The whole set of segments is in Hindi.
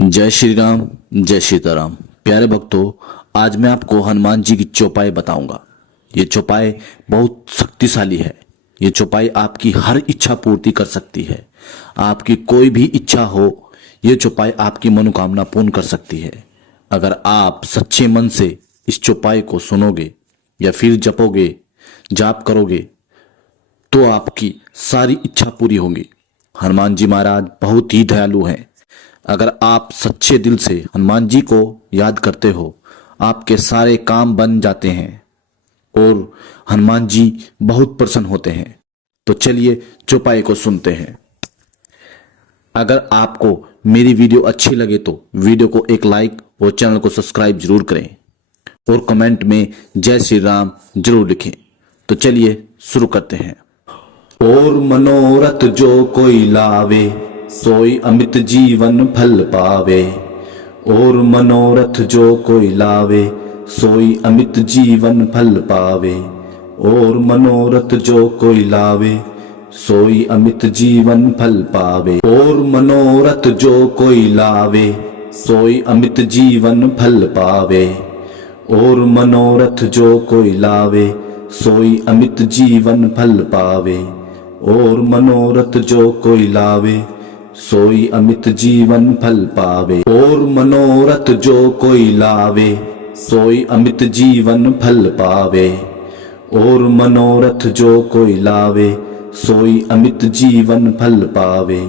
जय श्री राम, जय सीताराम। प्यारे भक्तों, आज मैं आपको हनुमान जी की चौपाई बताऊंगा। ये चौपाई बहुत शक्तिशाली है। ये चौपाई आपकी हर इच्छा पूर्ति कर सकती है। आपकी कोई भी इच्छा हो, ये चौपाई आपकी मनोकामना पूर्ण कर सकती है। अगर आप सच्चे मन से इस चौपाई को सुनोगे या फिर जपोगे, जाप करोगे, तो आपकी सारी इच्छा पूरी होंगी। हनुमान जी महाराज बहुत ही दयालु हैं। अगर आप सच्चे दिल से हनुमान जी को याद करते हो, आपके सारे काम बन जाते हैं और हनुमान जी बहुत प्रसन्न होते हैं। तो चलिए चौपाई को सुनते हैं। अगर आपको मेरी वीडियो अच्छी लगे तो वीडियो को एक लाइक और चैनल को सब्सक्राइब जरूर करें और कमेंट में जय श्री राम जरूर लिखें। तो चलिए शुरू करते हैं। और मनोरथ जो कोई लावे, सोई अमित जीवन फल पावे। और मनोरथ जो कोई लावे, सोई अमित जीवन फल पावे। और मनोरथ जो कोई लावे, सोई अमित जीवन फल पावे। और मनोरथ जो कोई लावे, सोई अमित जीवन फल पावे। और मनोरथ जो कोई लावे, सोई अमित जीवन फल पावे। और मनोरथ जो कोई लावे, सोई अमित जीवन फल पावे। और मनोरथ जो कोई लावे, सोई अमित जीवन फल पावे। और मनोरथ जो कोई लावे, सोई अमित जीवन फल पावे।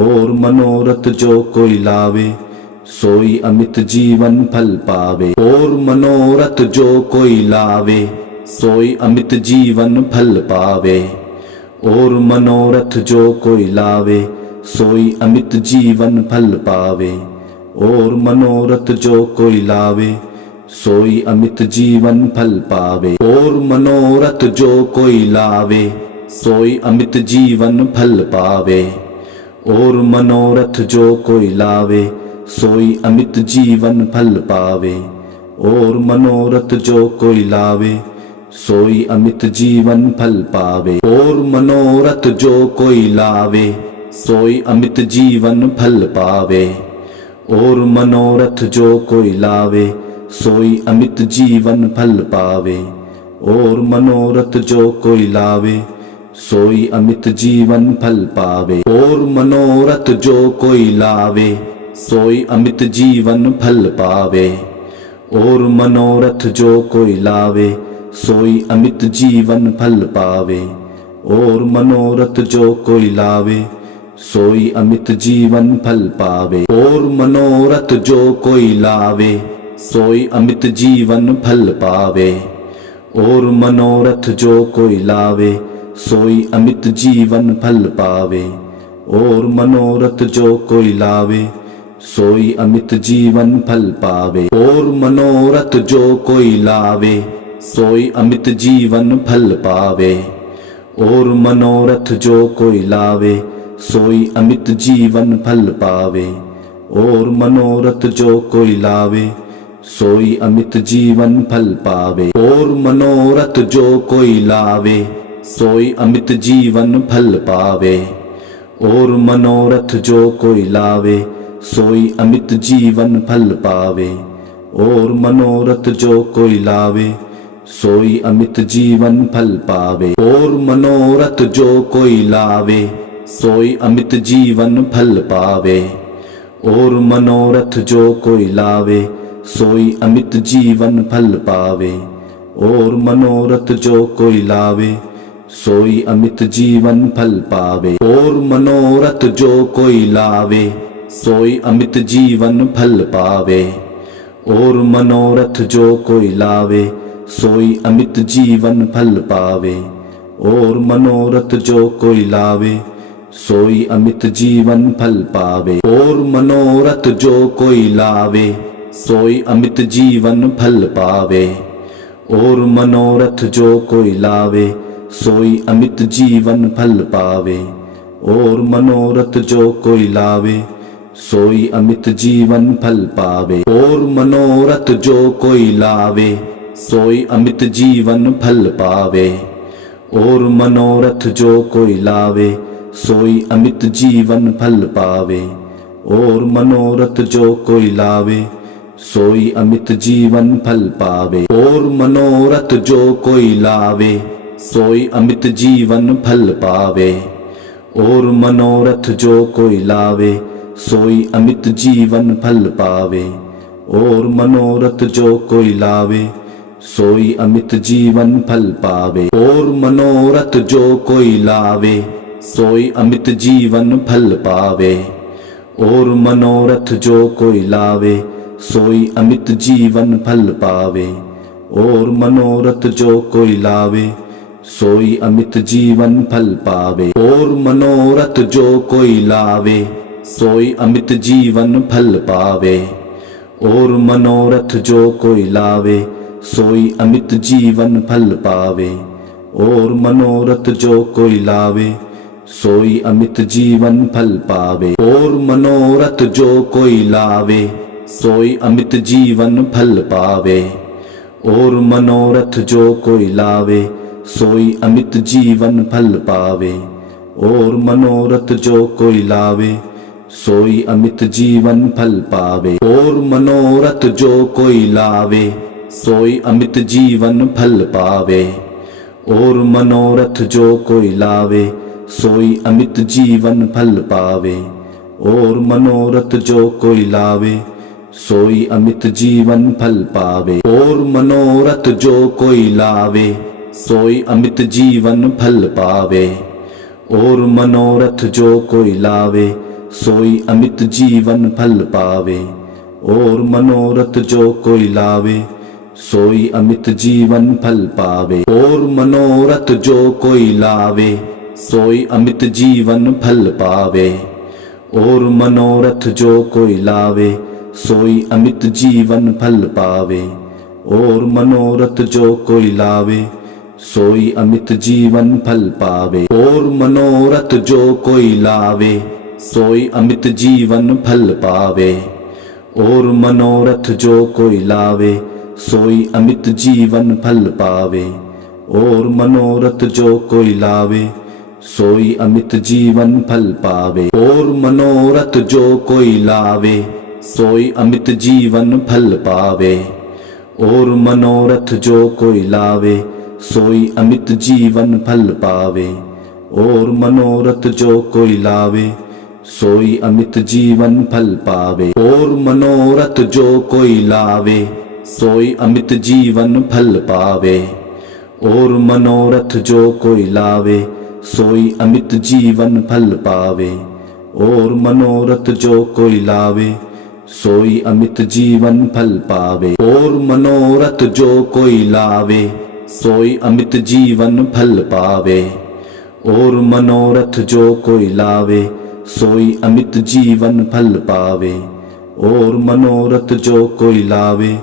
और मनोरथ जो कोई लावे, सोई अमित जीवन फल पावे। और मनोरथ जो कोई लावे, सोई अमित जीवन फल पावे। और मनोरथ जो कोई लावे, सोई अमित जीवन फल पावे। और मनोरथ जो कोई लावे, सोई अमित जीवन फल पावे। और मनोरथ जो कोई लावे, सोई अमित जीवन फल पावे। और मनोरथ जो कोई लावे, सोई अमित जीवन फल पावे। और मनोरथ जो कोई लावे, सोई अमित जीवन फल पावे। और मनोरथ जो कोई लावे, सोई अमित जीवन फल पावे। और मनोरथ जो कोई लावे, सोई अमित जीवन फल पावे। और मनोरथ जो कोई लावे, सोई अमित जीवन फल पावे। और मनोरथ जो कोई लावे, सोई अमित जीवन फल पावे। और मनोरथ जो कोई लावे, सोई अमित जीवन फल पावे। और मनोरथ जो कोई लावे, सोई अमित जीवन फल पावे। और मनोरथ जो कोई लावे, सोई अमित जीवन फल पावे। और मनोरथ जो कोई लावे, सोई अमित जीवन फल पावे। और मनोरथ जो कोई लावे, सोई अमित जीवन फल पावे। और मनोरथ जो कोई लावे, सोई अमित जीवन फल पावे। और मनोरथ जो कोई लावे, सोई अमित जीवन फल पावे। और मनोरथ जो कोई लावे, सोई अमित जीवन फल पावे। और मनोरथ जो कोई लावे, सोई अमित जीवन फल पावे। और मनोरथ जो कोई लावे, सोई अमित जीवन फल पावे। और मनोरथ जो कोई लावे, सोई अमित जीवन फल पावे। और मनोरथ जो कोई लावे, सोई अमित जीवन फल पावे। और मनोरथ जो कोई लावे, सोई अमित जीवन फल पावे। और मनोरथ जो कोई लावे, सोई अमित जीवन फल पावे। और मनोरथ जो कोई लावे, सोई अमित जीवन फल पावे। और मनोरथ जो कोई लावे, सोई अमित जीवन फल पावे। और मनोरथ जो कोई लावे, सोई अमित जीवन फल पावे। और मनोरथ जो कोई लावे, सोई अमित जीवन फल पावे। और मनोरथ जो कोई लावे, सोई अमित जीवन फल पावे। और मनोरथ जो कोई लावे, सोई अमित जीवन फल पावे। और मनोरथ जो कोई लावे, सोई अमित जीवन फल पावे। और मनोरथ जो कोई लावे, सोई अमित जीवन फल पावे। और मनोरथ जो कोई लावे सोई अमित जीवन फल पावे। और मनोरथ जो कोई लावे सोई अमित जीवन फल पावे। और मनोरथ जो कोई लावे सोई अमित जीवन फल पावे। और मनोरथ जो कोई लावे सोई अमित जीवन फल पावे। और मनोरथ जो कोई लावे सोई अमित जीवन फल पावे। और मनोरथ जो कोई लावे सोई अमित जीवन फल पावे। और मनोरथ जो कोई लावे सोई अमित जीवन फल पावे। और मनोरथ जो कोई लावे सोई अमित जीवन फल पावे। और मनोरथ जो कोई लावे सोई अमित जीवन फल पावे। और मनोरथ जो कोई लावे सोई अमित जीवन फल पावे। और मनोरथ जो कोई लावे सोई अमित जीवन फल पावे। और मनोरथ जो कोई लावे सोई अमित जीवन फल पावे। और मनोरथ जो कोई लावे सोई अमित जीवन फल पावे। और मनोरथ जो कोई लावे सोई अमित जीवन फल पावे। और मनोरथ जो कोई लावे सोई अमित जीवन फल पावे। और मनोरथ जो कोई लावे सोई अमित जीवन फल पावे। और मनोरथ जो कोई लावे सोई अमित जीवन फल पावे। और मनोरथ जो कोई लावे सोई अमित जीवन फल पावे। और मनोरथ जो कोई लावे सोई अमित जीवन फल पावे। और मनोरथ जो कोई लावे सोई अमित जीवन फल पावे। और मनोरथ जो कोई लावे सोई अमित जीवन फल पावे। और मनोरथ जो कोई लावे सोई अमित जीवन फल पावे। और मनोरथ जो कोई लावे सोई अमित जीवन फल पावे। और मनोरथ जो कोई लावे सोई अमित जीवन फल पावे। और मनोरथ जो कोई लावे सोई अमित जीवन फल पावे। और मनोरथ जो कोई लावे सोई अमित जीवन फल पावे। और मनोरथ जो कोई लावे सोई अमित जीवन फल पावे। और मनोरथ जो कोई लावे सोई अमित जीवन फल पावे। और मनोरथ जो कोई लावे सोई अमित जीवन फल पावे। और मनोरथ जो कोई लावे सोई अमित जीवन फल पावे। और मनोरथ जो कोई लावे सोई अमित जीवन फल पावे। और मनोरथ जो कोई लावे सोई अमित जीवन फल पावे। और मनोरथ जो कोई लावे सोई अमित जीवन फल पावे। और मनोरथ जो कोई लावे सोई अमित जीवन फल पावे। और मनोरथ जो कोई लावे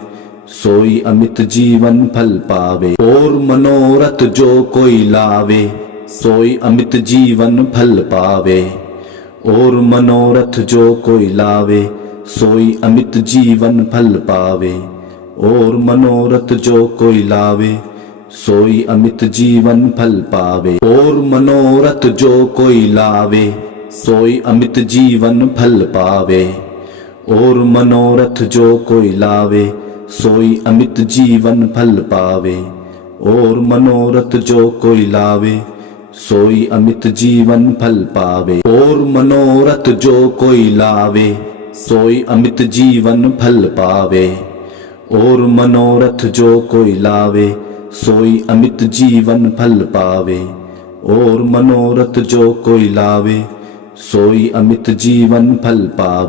सोई अमित जीवन फल पावे। और मनोरथ जो कोई लावे सोई अमित जीवन फल पावे। और मनोरथ जो कोई लावे सोई अमित जीवन फल पावे। और मनोरथ जो कोई लावे सोई अमित जीवन फल पावे। और मनोरथ जो कोई लावे सोई अमित जीवन फल पावे। और मनोरथ जो कोई लावे सोई अमित जीवन फल पावे। और मनोरथ जो कोई लावे सोई अमित जीवन फल पावे। और मनोरथ जो कोई लावे सोई अमित जीवन फल पावे। और मनोरथ जो कोई लावे सोई अमित जीवन फल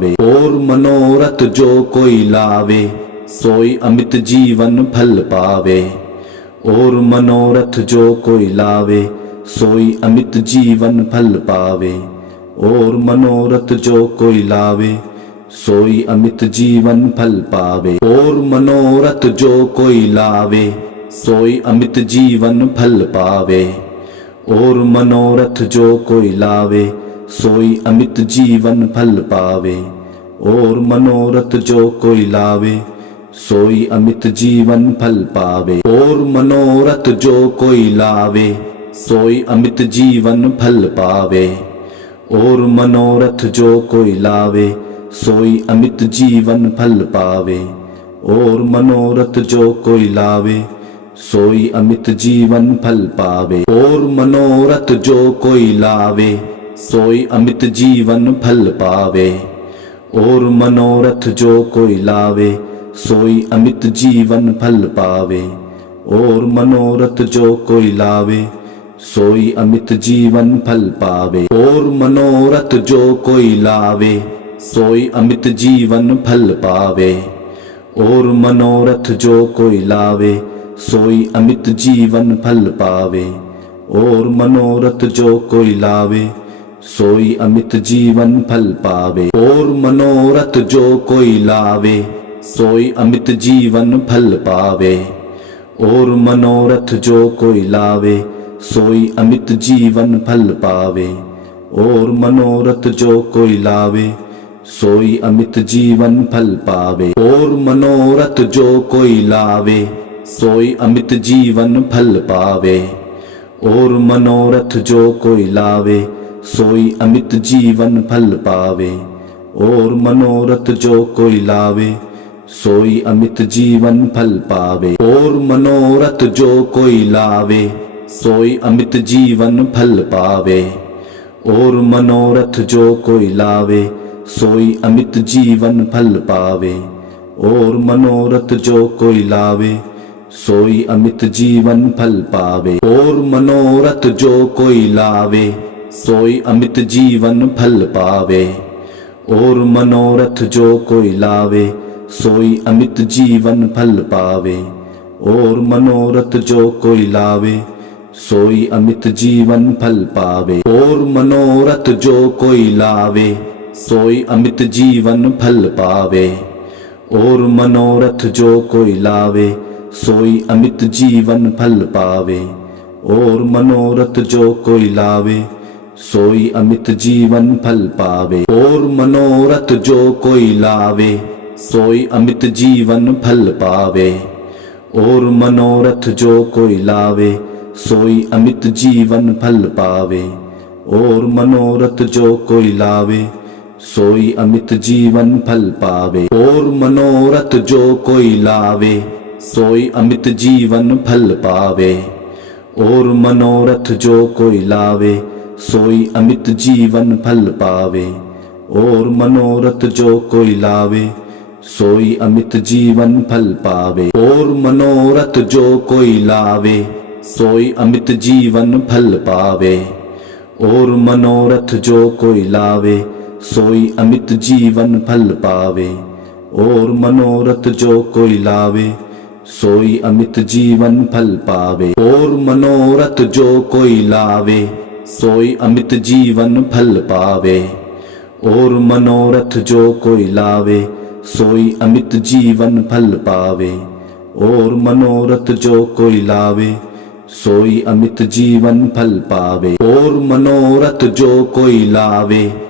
पावे। और मनोरथ जो कोई लावे सोई अमित जीवन फल पावे। और मनोरथ जो कोई लावे सोई अमित जीवन फल पावे। और मनोरथ जो कोई लावे सोई अमित जीवन फल पावे। और मनोरथ जो कोई लावे सोई अमित जीवन फल पावे। और मनोरथ जो कोई लावे सोई अमित जीवन फल पावे। और मनोरथ जो कोई लावे सोई अमित जीवन फल पावे। और मनोरथ जो कोई लावे सोई अमित जीवन फल पावे। और मनोरथ जो कोई लावे सोई अमित जीवन फल पावे। और मनोरथ जो कोई लावे सोई अमित जीवन फल पावे। और मनोरथ जो कोई लावे सोई अमित जीवन फल पावे। और मनोरथ जो कोई लावे सोई अमित जीवन फल पावे। और मनोरथ जो कोई लावे सोई अमित जीवन फल पावे। और मनोरथ जो कोई लावे सोई अमित जीवन फल पावे। और मनोरथ जो कोई लावे सोई अमित जीवन फल पावे। और मनोरथ जो कोई लावे सोई अमित जीवन फल पावे। और मनोरथ जो कोई लावे सोई अमित जीवन फल पावे। और मनोरथ जो कोई लावे सोई अमित जीवन फल पावे। और मनोरथ जो कोई लावे सोई अमित जीवन फल पावे। और मनोरथ जो कोई लावे सोई अमित जीवन फल पावे। और मनोरथ जो कोई लावे सोई अमित जीवन फल पावे। और मनोरथ जो कोई लावे सोई अमित जीवन फल पावे। और मनोरथ जो कोई लावे सोई अमित जीवन फल पावे। और मनोरथ जो कोई लावे सोई अमित जीवन फल पावे। और मनोरथ जो कोई लावे सोई अमित जीवन फल पावे। और मनोरथ जो कोई लावे सोई अमित जीवन फल पावे। और मनोरथ जो कोई लावे सोई अमित जीवन फल पावे। और मनोरथ जो कोई लावे सोई अमित जीवन फल पावे। और मनोरथ जो कोई लावे सोई अमित जीवन फल पावे। और मनोरथ जो कोई लावे सोई अमित जीवन फल पावे। और मनोरथ जो कोई लावे सोई अमित जीवन फल पावे। और मनोरथ जो कोई लावे सोई अमित जीवन फल पावे। और मनोरथ जो कोई लावे सोई अमित जीवन फल पावे। और मनोरथ जो कोई लावे सोई अमित जीवन फल पावे। और मनोरथ जो कोई लावे सोई अमित जीवन फल पावे। और मनोरथ जो कोई लावे सोई अमित जीवन फल पावे। और मनोरथ जो कोई लावे सोई अमित जीवन फल पावे। और मनोरथ जो कोई लावे सोई अमित जीवन फल पावे। और मनोरथ जो कोई लावे सोई अमित जीवन फल पावे। और मनोरथ जो कोई लावे सोई अमित जीवन फल पावे। और मनोरथ जो कोई लावे सोई अमित जीवन फल पावे। और मनोरथ जो कोई लावे सोई अमित जीवन फल पावे। और मनोरथ जो कोई लावे सोई अमित जीवन फल पावे। और मनोरथ जो कोई लावे सोई अमित जीवन फल पावे। और मनोरथ जो कोई लावे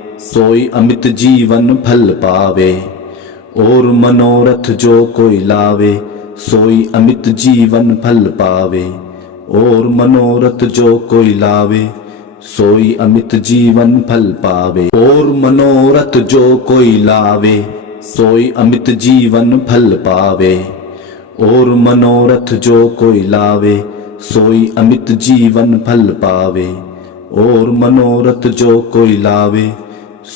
सोई अमित जीवन फल पावे। और मनोरथ जो कोई लावे सोई अमित जीवन फल पावे। और मनोरथ जो कोई लावे सोई अमित जीवन फल पावे। और मनोरथ जो कोई लावे सोई अमित जीवन फल पावे। और मनोरथ जो कोई लावे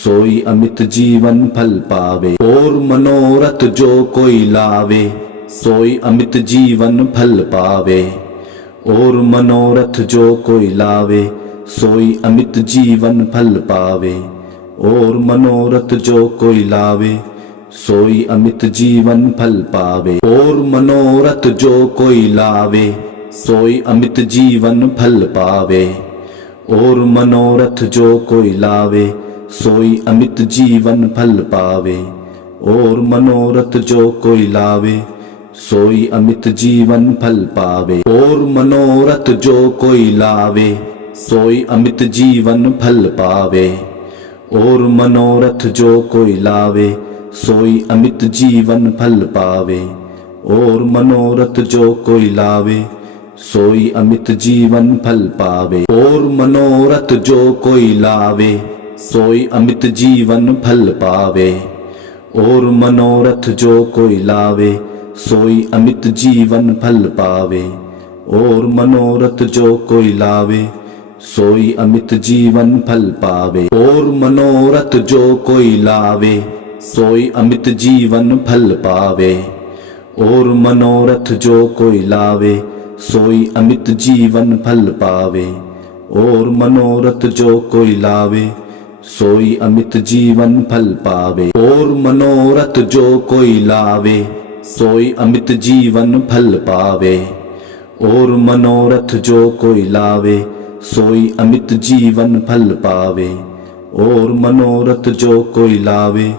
सोई अमित जीवन फल पावे। और मनोरथ जो कोई लावे सोई अमित जीवन फल पावे। और मनोरथ जो कोई लावे सोई अमित जीवन फल पावे। और मनोरथ जो कोई लावे सोई अमित जीवन फल पावे। और मनोरथ जो कोई लावे सोई अमित जीवन फल पावे। और मनोरथ जो कोई लावे सोई अमित जीवन फल पावे। और मनोरथ जो कोई लावे सोई अमित जीवन फल पावे। और मनोरथ जो कोई लावे सोई अमित जीवन फल पावे। और मनोरथ जो कोई लावे सोई अमित जीवन फल पावे। और मनोरथ जो कोई लावे सोई अमित जीवन फल पावे। और मनोरथ जो कोई लावे सोई अमित जीवन फल पावे। और मनोरथ जो कोई लावे सोई अमित जीवन फल पावे। और मनोरथ जो कोई लावे सोई अमित जीवन फल पावे। और मनोरथ जो कोई लावे सोई अमित जीवन फल पावे। और मनोरथ जो कोई लावे सोई अमित जीवन फल पावे। और मनोरथ जो कोई लावे सोई अमित जीवन फल पावे। और मनोरथ जो कोई लावे सोई अमित जीवन फल पावे। और मनोरथ जो कोई लावे सोई अमित जीवन फल पावे। और मनोरथ जो कोई लावे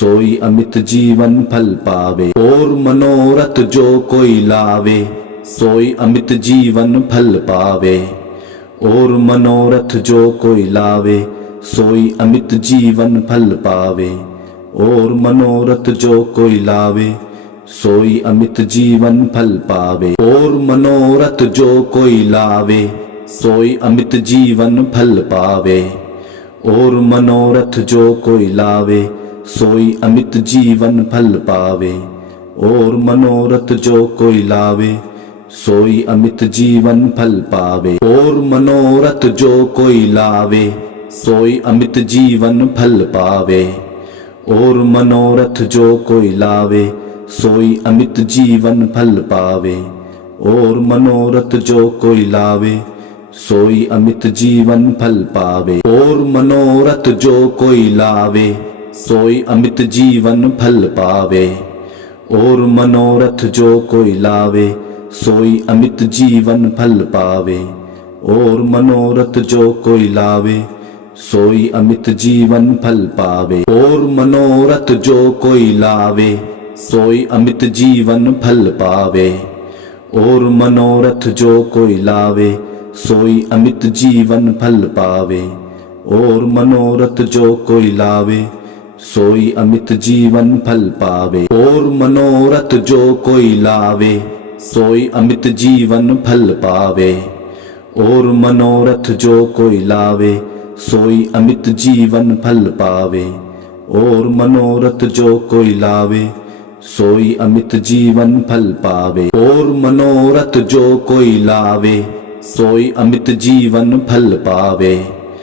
सोई अमित जीवन फल पावे। और मनोरथ जो कोई लावे सोई अमित जीवन फल पावे। और मनोरथ जो कोई लावे सोई अमित जीवन फल पावे। और मनोरथ जो कोई लावे सोई अमित जीवन फल पावे। और मनोरथ जो कोई लावे सोई अमित जीवन फल पावे। और मनोरथ जो कोई लावे सोई अमित जीवन फल पावे। और मनोरथ जो कोई लावे सोई अमित जीवन फल पावे। और मनोरथ जो कोई लावे सोई अमित जीवन फल पावे। और मनोरथ जो कोई लावे सोई अमित जीवन फल पावे। और मनोरथ जो कोई लावे सोई अमित जीवन फल पावे। और मनोरथ जो कोई लावे सोई अमित जीवन फल पावे। और मनोरथ जो कोई लावे सोई अमित जीवन फल पावे। और मनोरथ जो कोई लावे सोई अमित जीवन फल पावे। और मनोरथ जो कोई लावे सोई अमित जीवन फल पावे। और मनोरथ जो कोई लावे सोई अमित जीवन फल पावे। और मनोरथ जो कोई लावे सोई अमित जीवन फल पावे। और मनोरथ जो कोई लावे सोई अमित जीवन फल पावे। और मनोरथ जो कोई लावे सोई अमित जीवन फल पावे। और मनोरथ जो कोई लावे सोई अमित जीवन फल पावे। और मनोरथ जो कोई लावे सोई अमित जीवन फल पावे। और मनोरथ जो कोई लावे सोई अमित जीवन फल पावे।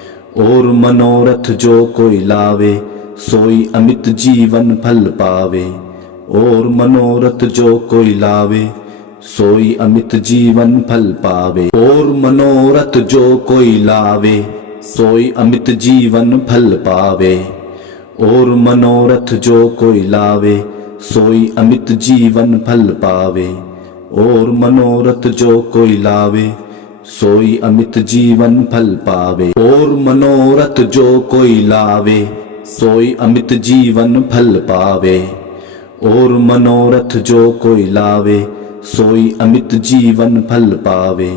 और मनोरथ जो कोई लावे सोई अमित जीवन फल पावे। और मनोरथ जो कोई लावे सोई अमित जीवन फल पावे। और मनोरथ जो कोई लावे सोई अमित जीवन फल पावे। और मनोरथ जो कोई लावे सोई अमित जीवन फल पावे। और मनोरथ जो कोई लावे सोई अमित जीवन फल पावे। और मनोरथ जो कोई लावे सोई अमित जीवन फल पावे।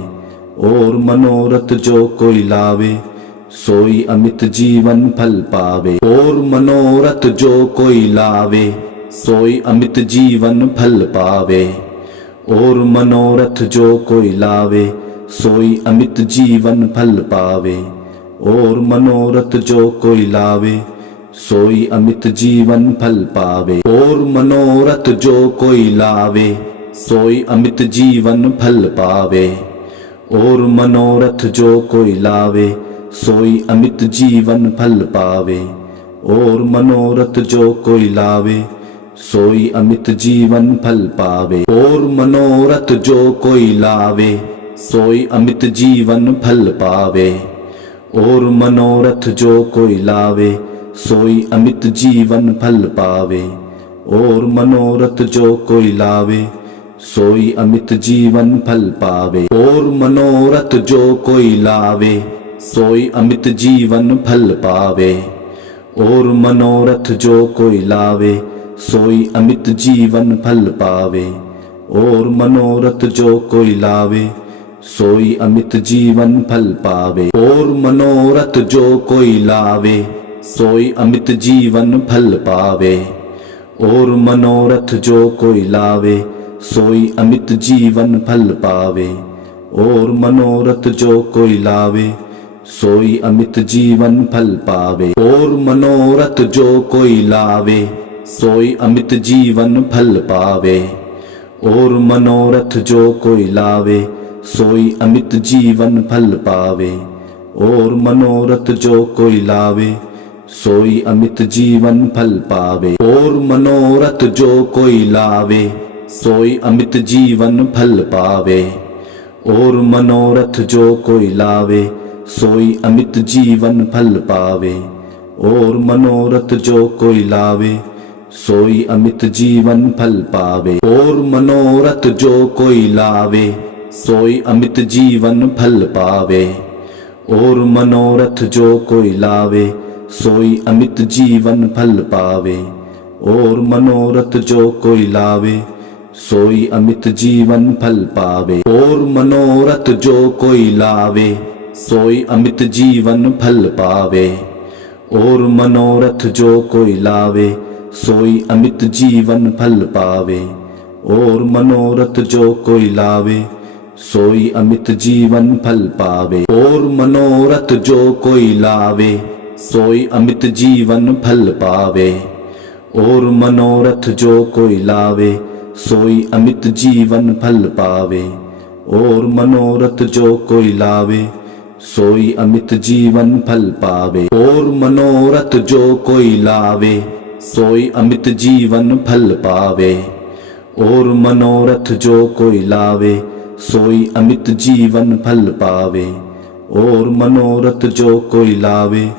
और मनोरथ जो कोई लावे सोई अमित जीवन फल पावे। और मनोरथ जो कोई लावे सोई अमित जीवन फल पावे। और मनोरथ जो कोई लावे सोई अमित जीवन फल पावे। और मनोरथ जो कोई लावे सोई अमित जीवन फल पावे। और मनोरथ जो कोई लावे सोई अमित जीवन फल पावे। और मनोरथ जो कोई लावे सोई अमित जीवन फल पावे। और मनोरथ जो कोई लावे सोई अमित जीवन फल पावे। और मनोरथ जो कोई लावे सोई अमित जीवन फल पावे। और मनोरथ जो कोई लावे सोई अमित जीवन फल पावे। और मनोरथ जो कोई लावे सोई अमित जीवन फल पावे। और मनोरथ जो कोई लावे सोई अमित जीवन फल पावे। और मनोरथ जो कोई लावे सोई अमित जीवन फल पावे। और मनोरथ जो कोई लावे सोई अमित जीवन फल पावे। और मनोरथ जो कोई लावे सोई अमित जीवन फल पावे। और मनोरथ जो कोई लावे सोई अमित जीवन फल पावे। और मनोरथ जो कोई लावे सोई अमित जीवन फल पावे। और मनोरथ जो कोई लावे सोई अमित जीवन फल पावे। और मनोरथ जो कोई लावे, सोई अमित जीवन फल पावे। और मनोरथ जो कोई लावे, सोई अमित जीवन फल पावे। और मनोरथ जो कोई लावे, सोई अमित जीवन फल पावे। और मनोरथ जो कोई लावे, सोई अमित जीवन फल पावे। और मनोरथ जो कोई लावे, सोई अमित जीवन फल पावे। और मनोरथ जो कोई लावे, सोई अमित जीवन फल पावे। और मनोरथ जो कोई लावे, सोई अमित जीवन फल पावे। और मनोरथ जो कोई लावे, सोई अमित जीवन फल पावे। और मनोरथ जो कोई लावे, सोई अमित जीवन फल पावे। और मनोरथ जो कोई लावे, सोई अमित जीवन फल पावे। और मनोरथ जो कोई लावे, सोई अमित जीवन फल पावे। और मनोरथ जो कोई लावे, सोई अमित जीवन फल पावे। और मनोरथ जो कोई लावे, सोई अमित जीवन फल पावे। और मनोरथ जो कोई लावे, सोई अमित जीवन फल पावे। और मनोरथ जो कोई लावे, सोई अमित जीवन फल पावे। और मनोरथ जो कोई लावे, सोई अमित जीवन फल पावे। और मनोरथ जो कोई लावे,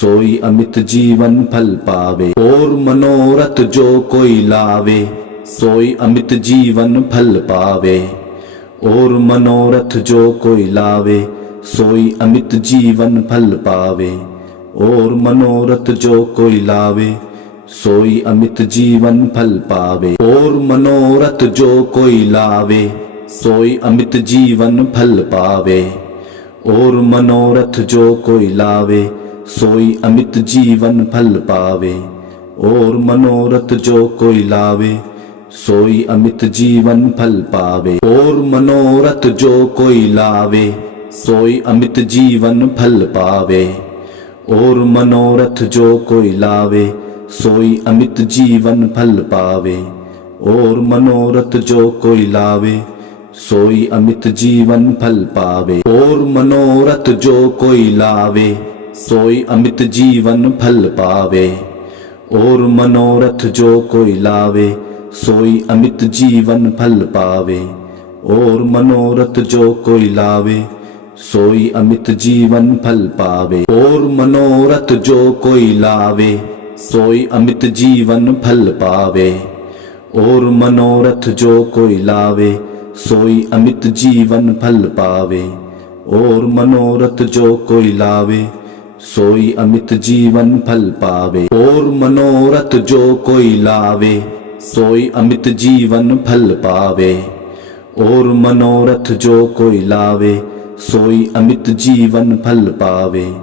सोई अमित जीवन फल पावे। और मनोरथ जो कोई लावे, सोई अमित जीवन फल पावे। और मनोरथ जो कोई लावे, सोई अमित जीवन फल पावे। और मनोरथ जो कोई लावे, सोई अमित जीवन फल पावे। और मनोरथ जो कोई लावे, सोई अमित जीवन फल पावे। और मनोरथ जो कोई लावे, सोई अमित जीवन फल पावे। और मनोरथ जो कोई लावे, सोई अमित जीवन फल पावे। और मनोरथ जो कोई लावे, सोई अमित जीवन फल पावे। और मनोरथ जो कोई लावे, सोई अमित जीवन फल पावे। और मनोरथ जो कोई लावे, सोई अमित जीवन फल पावे। और मनोरथ जो कोई लावे, सोई अमित जीवन फल पावे। और मनोरथ जो कोई लावे, सोई अमित जीवन फल पावे। और मनोरथ जो कोई लावे, सोई अमित जीवन फल पावे। और मनोरथ जो कोई लावे, सोई अमित जीवन फल पावे। और मनोरथ जो कोई लावे, सोई अमित जीवन फल पावे। और मनोरथ जो कोई लावे, सोई अमित जीवन फल पावे। और मनोरथ जो कोई लावे, सोई अमित जीवन फल पावे। और मनोरथ जो कोई लावे, सोई अमित जीवन फल पावे।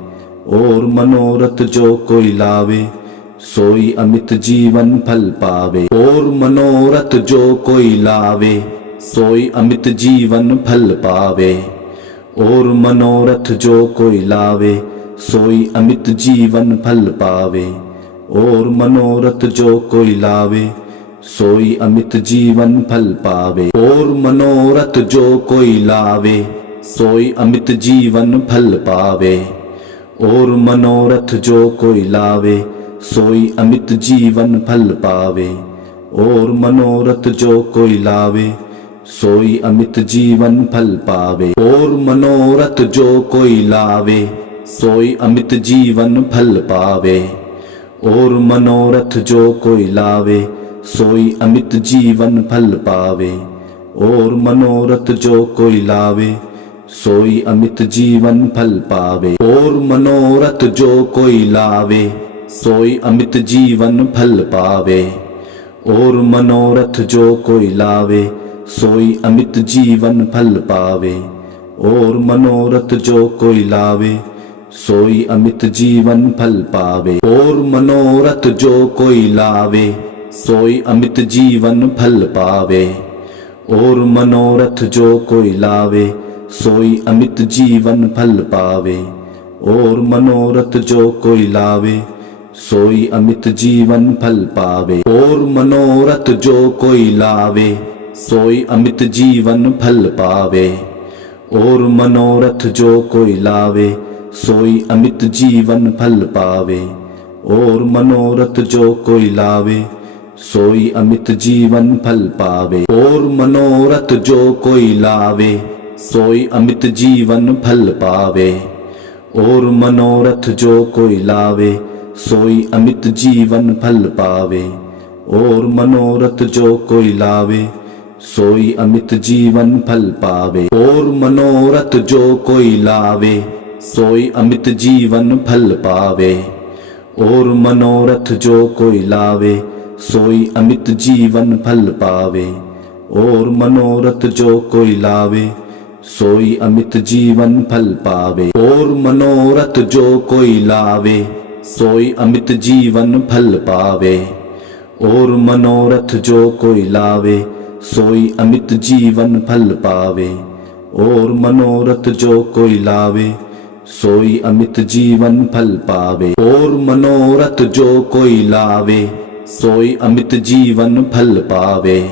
और मनोरथ जो कोई लावे, सोई अमित जीवन फल पावे। और मनोरथ जो कोई लावे, सोई अमित जीवन फल पावे। और मनोरथ जो कोई लावे, सोई अमित जीवन फल पावे। और मनोरथ जो कोई लावे, सोई अमित जीवन फल पावे। और मनोरथ जो कोई लावे, सोई अमित जीवन फल पावे। और मनोरथ जो कोई लावे, सोई अमित जीवन फल पावे। और मनोरथ जो कोई लावे, सोई अमित जीवन फल पावे। और मनोरथ जो कोई लावे, सोई अमित जीवन फल पावे। और मनोरथ जो कोई लावे, सोई अमित जीवन फल पावे। और मनोरथ जो कोई लावे, सोई अमित जीवन फल पावे। और मनोरथ जो कोई लावे, सोई अमित जीवन फल पावे। और मनोरथ जो कोई लावे, सोई अमित जीवन फल पावे। और मनोरथ जो कोई लावे, सोई अमित जीवन फल पावे। और मनोरथ जो कोई लावे, सोई अमित जीवन फल पावे। और मनोरथ जो कोई लावे, सोई अमित जीवन फल पावे। और मनोरथ जो कोई लावे, सोई अमित जीवन फल पावे। और मनोरथ जो कोई लावे, सोई अमित जीवन फल पावे। और मनोरथ जो कोई लावे, सोई अमित जीवन फल पावे। और मनोरथ जो कोई लावे, सोई अमित जीवन फल पावे। और मनोरथ जो कोई लावे, सोई अमित जीवन फल पावे। और मनोरथ जो कोई लावे, सोई अमित जीवन फल पावे। और मनोरथ जो कोई लावे, सोई अमित जीवन फल पावे। और मनोरथ जो कोई लावे, सोई अमित जीवन फल पावे। और मनोरथ जो कोई लावे, सोई अमित जीवन फल पावे। और मनोरथ जो कोई लावे, सोई अमित जीवन फल पावे। और मनोरथ जो कोई लावे, सोई अमित जीवन फल पावे। और मनोरथ जो कोई लावे, सोई अमित जीवन फल पावे। और मनोरथ जो कोई लावे, सोई अमित जीवन फल पावे। और मनोरथ जो कोई लावे, सोई अमित जीवन फल पावे।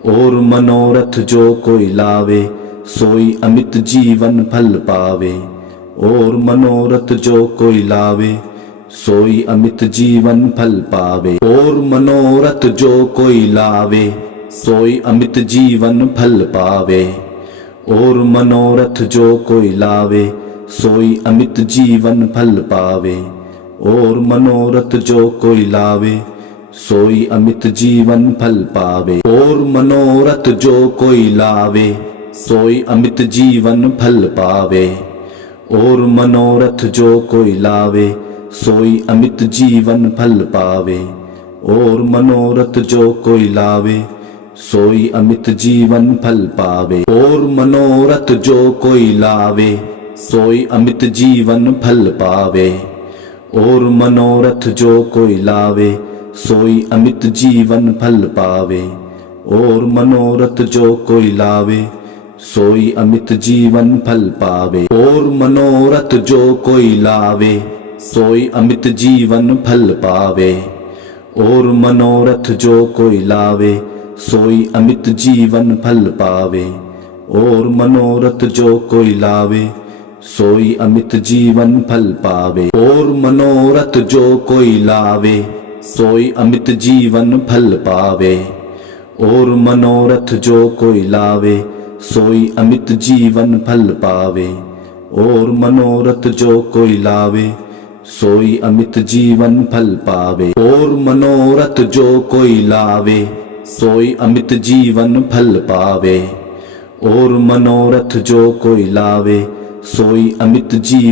और मनोरथ जो कोई लावे, सोई अमित जीवन फल पावे। और मनोरथ जो कोई लावे, सोई अमित जीवन फल पावे। और मनोरथ जो कोई लावे, सोई अमित जीवन फल पावे। और मनोरथ जो कोई लावे, सोई अमित जीवन फल पावे। और मनोरथ जो कोई लावे, सोई अमित जीवन फल पावे। और मनोरथ जो कोई लावे, सोई अमित जीवन फल पावे। और मनोरथ जो कोई लावे, सोई अमित जीवन फल पावे। और मनोरथ जो कोई लावे, सोई अमित जीवन फल पावे। और मनोरथ जो कोई लावे, सोई अमित जीवन फल पावे। और मनोरथ जो कोई लावे, सोई अमित जीवन फल पावे। और मनोरथ जो कोई लावे, सोई अमित जीवन फल पावे। और मनोरथ जो कोई लावे, सोई अमित जीवन फल पावे। और मनोरथ जो कोई लावे, सोई अमित जीवन फल पावे। और मनोरथ जो कोई लावे, सोई अमित जीवन फल पावे। और मनोरथ जो कोई लावे, सोई अमित जीवन फल पावे। और मनोरथ जो कोई लावे, सोई अमित जीवन फल पावे। और मनोरथ जो कोई लावे, सोई अमित जीवन फल पावे। और मनोरथ जो कोई लावे, सोई अमित जीवन फल पावे। और मनोरथ जो कोई लावे, सोई अमित जीवन फल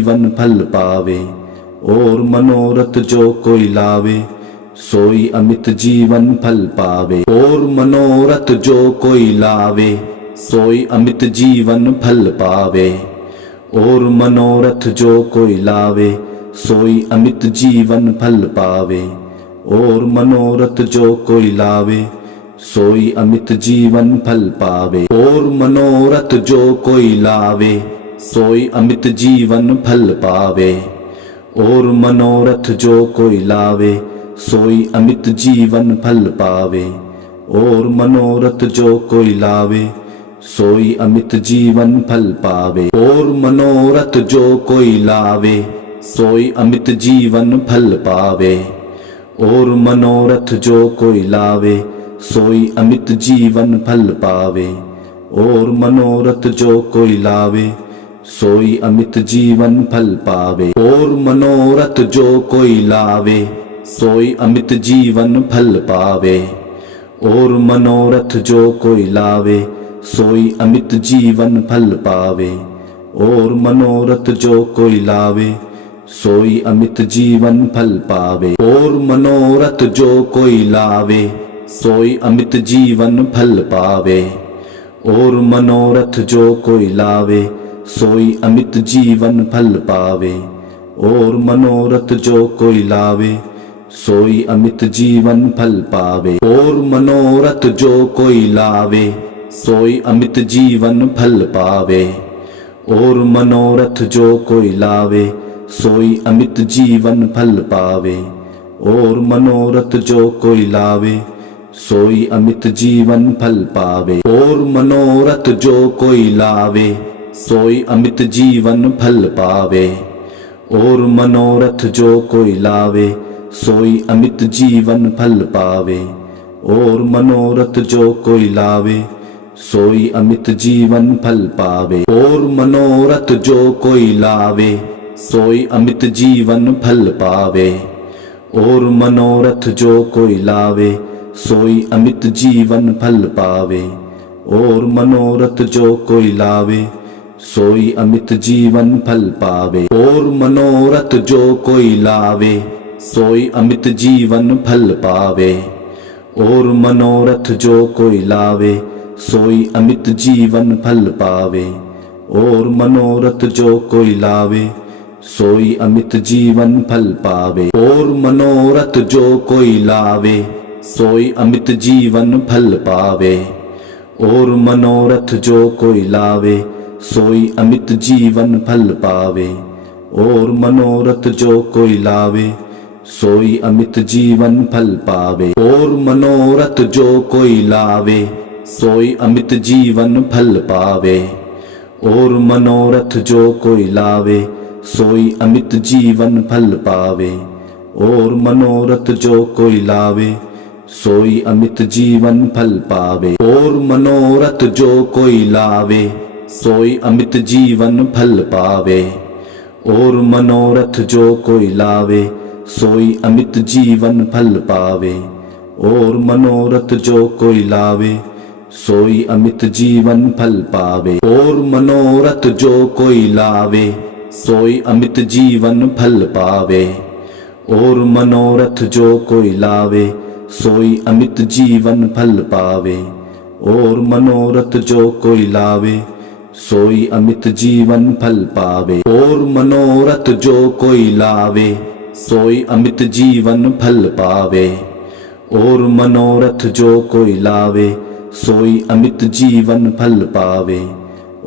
पावे। और मनोरथ जो कोई लावे, सोई अमित जीवन फल पावे। और मनोरथ जो कोई लावे, सोई अमित जीवन फल पावे। और मनोरथ जो कोई लावे, सोई अमित जीवन फल पावे। और मनोरथ जो कोई लावे, सोई अमित जीवन फल पावे। और मनोरथ जो कोई लावे, सोई अमित जीवन फल पावे। और मनोरथ जो कोई लावे, सोई अमित जीवन फल पावे। और मनोरथ जो कोई लावे, सोई अमित जीवन फल पावे। और मनोरथ जो कोई लावे, सोई अमित जीवन फल पावे। और मनोरथ जो कोई लावे, सोई अमित जीवन फल पावे। और मनोरथ जो कोई लावे, सोई अमित जीवन फल पावे। और मनोरथ जो कोई लावे, सोई अमित जीवन फल पावे। और मनोरथ जो कोई लावे, सोई अमित जीवन फल पावे। और मनोरथ जो कोई लावे, सोई अमित जीवन फल पावे। और मनोरथ जो कोई लावे, सोई अमित जीवन फल पावे। और मनोरथ जो कोई लावे, सोई अमित जीवन फल पावे। और मनोरथ जो कोई लावे, सोई अमित जीवन फल पावे। और मनोरथ जो कोई लावे, सोई अमित जीवन फल पावे। और मनोरथ जो कोई लावे, सोई अमित जीवन फल पावे। और मनोरथ जो कोई लावे सोई अमित जीवन फल पावे। और मनोरथ जो कोई लावे सोई अमित जीवन फल पावे। और मनोरथ जो कोई लावे सोई अमित जीवन फल पावे। और मनोरथ जो कोई लावे सोई अमित जीवन फल पावे। और मनोरथ जो कोई लावे सोई अमित जीवन फल पावे। और मनोरथ जो कोई लावे सोई अमित जीवन फल पावे। और मनोरथ जो कोई लावे सोई अमित जीवन फल पावे। और मनोरथ जो कोई लावे सोई अमित जीवन फल पावे। और मनोरथ जो कोई लावे सोई अमित जीवन फल पावे। और मनोरथ जो कोई लावे सोई अमित जीवन फल पावे। और मनोरथ जो कोई लावे सोई अमित जीवन फल पावे। और मनोरथ जो कोई लावे सोई अमित जीवन फल पावे। और मनोरथ जो कोई लावे सोई अमित जीवन फल पावे। और मनोरथ जो कोई लावे सोई अमित जीवन फल पावे। और मनोरथ जो कोई लावे सोई अमित जीवन फल पावे। और मनोरथ जो कोई लावे सोई अमित जीवन फल पावे। और मनोरथ जो कोई लावे सोई अमित जीवन फल पावे। और मनोरथ जो कोई लावे सोई अमित जीवन फल पावे। और मनोरथ जो कोई लावे सोई अमित जीवन फल पावे। और मनोरथ जो कोई लावे सोई अमित जीवन फल पावे। और मनोरथ जो कोई लावे सोई अमित जीवन फल पावे। और मनोरथ जो कोई लावे सोई अमित जीवन फल पावे। और मनोरथ जो कोई लावे सोई अमित जीवन फल पावे। और मनोरथ जो कोई लावे सोई अमित जीवन फल पावे। और मनोरथ जो कोई लावे सोई अमित जीवन फल पावे।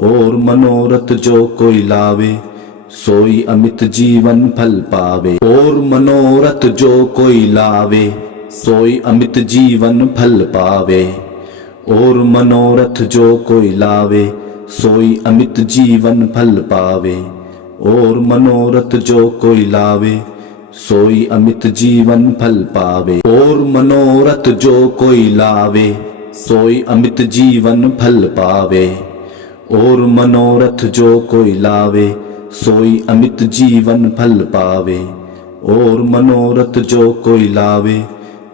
और मनोरथ जो कोई लावे सोई अमित जीवन फल पावे। और मनोरथ जो कोई लावे सोई अमित जीवन फल पावे। और मनोरथ जो कोई लावे सोई अमित जीवन फल पावे। और मनोरथ जो कोई लावे सोई अमित जीवन फल पावे। और मनोरथ जो कोई लावे सोई अमित जीवन फल पावे। और मनोरथ जो कोई लावे सोई अमित जीवन फल पावे। और मनोरथ जो कोई लावे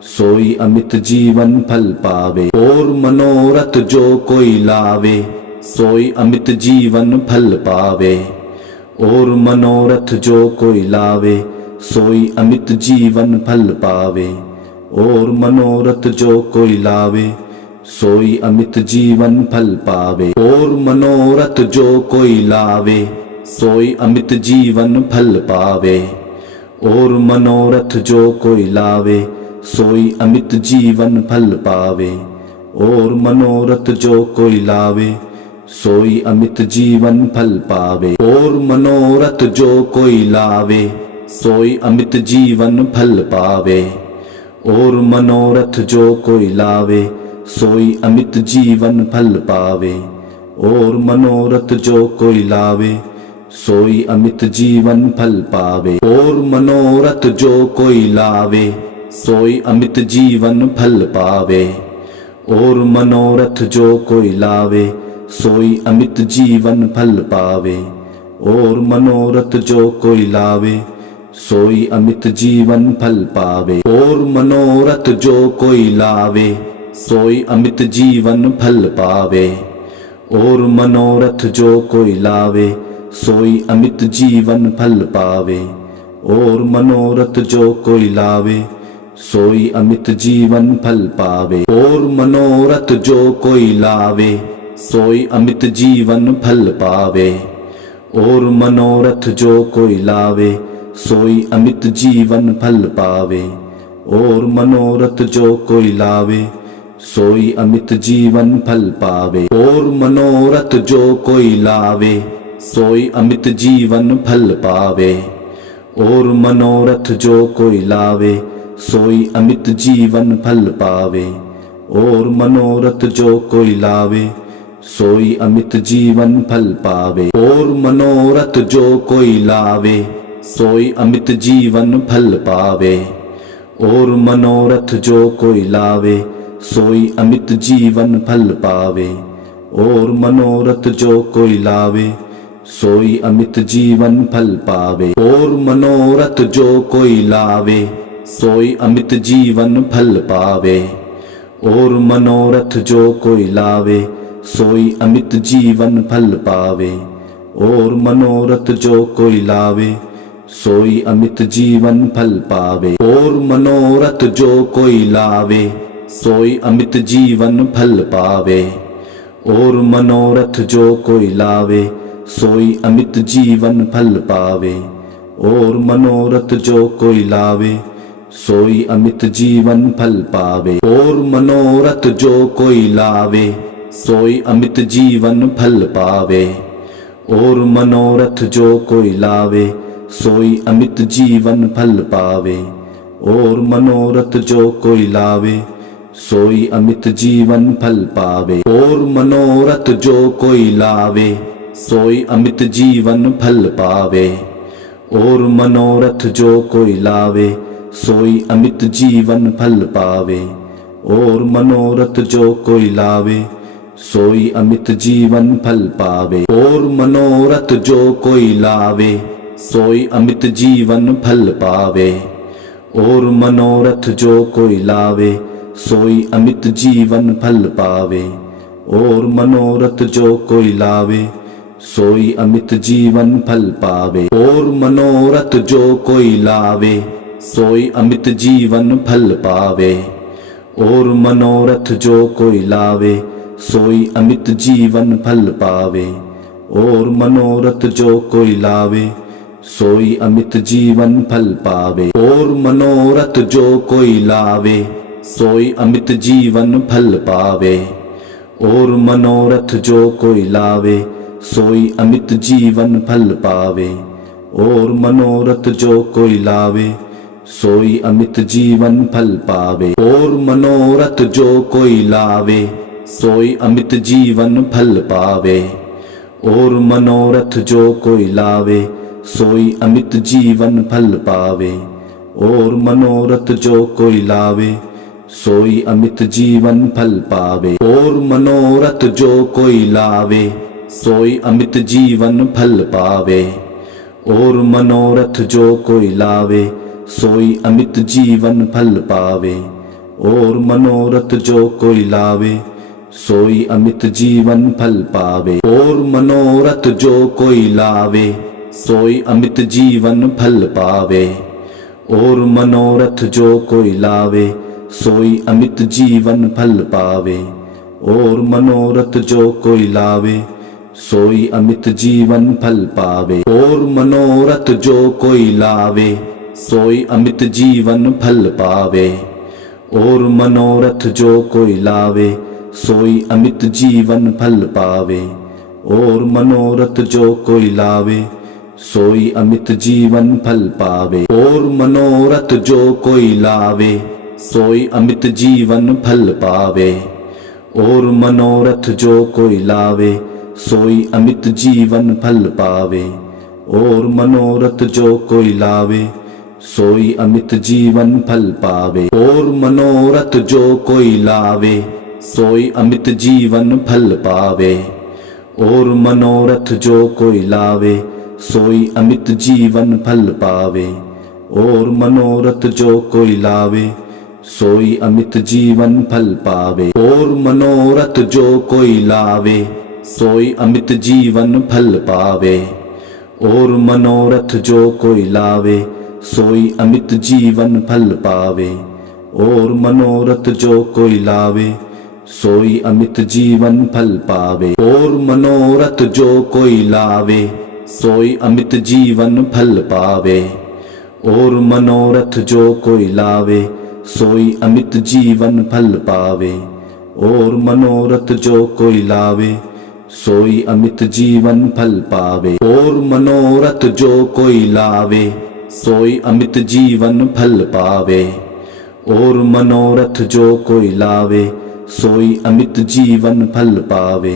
सोई अमित जीवन फल पावे। और मनोरथ जो कोई लावे सोई अमित जीवन फल पावे। और मनोरथ जो कोई लावे सोई अमित जीवन फल पावे। और मनोरथ जो कोई लावे सोई अमित जीवन फल पावे। और मनोरथ जो कोई लावे सोई अमित जीवन फल पावे। और मनोरथ जो कोई लावे सोई अमित जीवन फल पावे। और मनोरथ जो कोई लावे सोई अमित जीवन फल पावे। और मनोरथ जो कोई लावे सोई अमित जीवन फल पावे। और मनोरथ जो कोई लावे सोई अमित जीवन फल पावे। और मनोरथ जो कोई लावे सोई अमित जीवन फल पावे। और मनोरथ जो कोई लावे सोई अमित जीवन फल पावे। और मनोरथ जो कोई लावे सोई अमित जीवन फल पावे। और मनोरथ जो कोई लावे सोई अमित जीवन फल पावे। और मनोरथ जो कोई लावे सोई अमित जीवन फल पावे। और मनोरथ जो कोई लावे सोई अमित जीवन फल पावे। और मनोरथ जो कोई लावे सोई अमित जीवन फल पावे। और मनोरथ जो कोई लावे सोई अमित जीवन फल पावे। और मनोरथ जो कोई लावे सोई अमित जीवन फल पावे। और मनोरथ जो कोई लावे सोई अमित जीवन फल पावे। और मनोरथ जो कोई लावे सोई अमित जीवन फल पावे। और मनोरथ जो कोई लावे सोई अमित जीवन फल पावे। और मनोरथ जो कोई लावे सोई अमित जीवन फल पावे। और मनोरथ जो कोई लावे सोई अमित जीवन फल पावे। और मनोरथ जो कोई लावे सोई अमित जीवन फल पावे। और मनोरथ जो कोई लावे सोई अमित जीवन फल पावे। और मनोरथ जो कोई लावे सोई अमित जीवन फल पावे। और मनोरथ जो कोई लावे सोई अमित जीवन फल पावे। और मनोरथ जो कोई लावे सोई अमित जीवन फल पावे। और मनोरथ जो कोई लावे सोई अमित जीवन फल पावे। और मनोरथ जो कोई लावे सोई अमित जीवन फल पावे। और मनोरथ जो कोई लावे सोई अमित जीवन फल पावे। और मनोरथ जो कोई लावे सोई अमित जीवन फल पावे। और मनोरथ जो कोई लावे सोई अमित जीवन फल पावे। और मनोरथ जो कोई लावे सोई अमित जीवन फल पावे। और मनोरथ जो कोई लावे सोई अमित जीवन फल पावे। और मनोरथ जो कोई लावे सोई अमित जीवन फल पावे। और मनोरथ जो कोई लावे सोई अमित जीवन फल पावे। और मनोरथ जो कोई लावे सोई अमित जीवन फल पावे। और मनोरथ जो कोई लावे सोई अमित जीवन फल पावे। और मनोरथ जो कोई लावे सोई अमित जीवन फल पावे। और मनोरथ जो कोई लावे सोई अमित जीवन फल पावे। और मनोरथ जो कोई लावे सोई अमित जीवन फल पावे। और मनोरथ जो कोई लावे सोई अमित जीवन फल पावे। और मनोरथ जो कोई लावे सोई अमित जीवन फल पावे। और मनोरथ जो कोई लावे सोई अमित जीवन फल पावे। और मनोरथ जो कोई लावे सोई अमित जीवन फल पावे। और मनोरथ जो कोई लावे सोई अमित जीवन फल पावे। और मनोरथ जो कोई लावे सोई अमित जीवन फल पावे। और मनोरथ जो कोई लावे सोई अमित जीवन फल पावे। और मनोरथ जो कोई लावे सोई अमित जीवन फल पावे। और मनोरथ जो कोई लावे सोई अमित जीवन फल पावे। और मनोरथ जो कोई लावे सोई अमित जीवन फल पावे। और मनोरथ जो कोई लावे सोई अमित जीवन फल पावे। और मनोरथ जो कोई लावे सोई अमित जीवन फल पावे। और मनोरथ जो कोई लावे सोई अमित जीवन फल पावे। और मनोरथ जो कोई लावे सोई अमित जीवन फल पावे। और मनोरथ जो कोई लावे सोई अमित जीवन फल पावे। और मनोरथ जो कोई लावे सोई अमित जीवन फल पावे। और मनोरथ जो कोई लावे सोई अमित जीवन फल पावे। और मनोरथ जो कोई लावे सोई अमित जीवन फल पावे। और मनोरथ जो कोई लावे सोई अमित जीवन फल पावे। और मनोरथ जो कोई लावे सोई अमित जीवन फल पावे। और मनोरथ जो कोई लावे सोई अमित जीवन फल पावे। और मनोरथ जो कोई लावे सोई अमित जीवन फल पावे। और मनोरथ जो कोई लावे सोई अमित जीवन फल पावे। और मनोरथ जो कोई लावे सोई अमित जीवन फल पावे। और मनोरथ जो कोई लावे सोई अमित जीवन फल पावे। और मनोरथ जो कोई लावे सोई अमित जीवन फल पावे। और मनोरथ जो कोई लावे सोई अमित जीवन फल पावे। और मनोरथ जो कोई लावे सोई अमित जीवन फल पावे। और मनोरथ जो कोई लावे सोई अमित जीवन फल पावे।